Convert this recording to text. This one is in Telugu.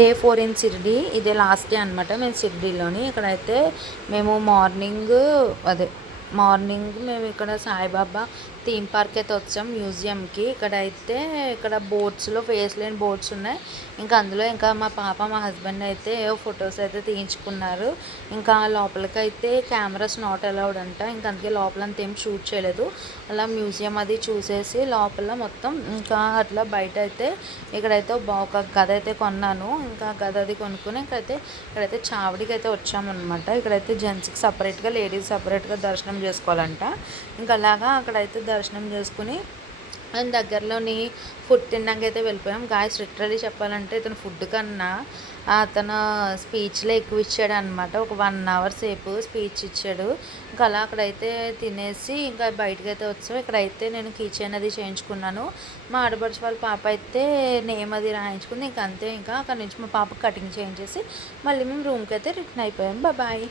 Day 4 in Shirdi. ఇదే లాస్ట్ డే అనమాట మేము షిరిడిలోని. ఇక్కడైతే మేము మార్నింగ్ మేము ఇక్కడ సాయిబాబా థీమ్ పార్క్ అయితే వచ్చాం, మ్యూజియంకి. ఇక్కడ బోట్స్లో ఫేస్ లేని బోట్స్ ఉన్నాయి. ఇంకా అందులో మా పాప మా హస్బెండ్ అయితే ఫొటోస్ అయితే తీయించుకున్నారు. ఇంకా లోపలికి అయితే కెమెరాస్ నాట్ అలౌడ్ అంట. ఇంకా అందుకే లోపలంతా ఏం షూట్ చేయలేదు. అలా మ్యూజియం అది చూసేసి లోపల మొత్తం ఇంకా అట్లా బయట అయితే ఇక్కడైతే ఒక గద అయితే కొన్నాను. ఇంకా గద అది కొనుక్కొని ఇక్కడైతే చావడికి అయితే వచ్చామన్నమాట. ఇక్కడైతే జెంట్స్కి సపరేట్గా, లేడీస్ సపరేట్గా దర్శనం చేసుకోవాలంట. ఇంకా అలాగా అక్కడైతే దర్శనం చేసుకుని దగ్గరలోని ఫుడ్ తినడానికి అయితే వెళ్ళిపోయాం. గాయస్ లిటరల్లీ చెప్పాలంటే ఇతను ఫుడ్ కన్నా అతను స్పీచ్లో ఎక్కువ ఇచ్చాడు అనమాట. ఒక 1 అవర్ సేపు స్పీచ్ ఇచ్చాడు. ఇంకా అలా అక్కడైతే తినేసి ఇంకా బయటకు అయితే వచ్చాం. ఇక్కడైతే నేను కీచైన్ అది చేయించుకున్నాను. మా ఆడపడుచు వాళ్ళ పాప అయితే నేమ్ అది రాయించుకుంది. ఇంకా అంతే. ఇంకా అక్కడి నుంచి మా పాపకు కటింగ్ చేయించేసి మళ్ళీ మేము రూమ్కి అయితే రిటర్న్ అయిపోయాం. బాయ్.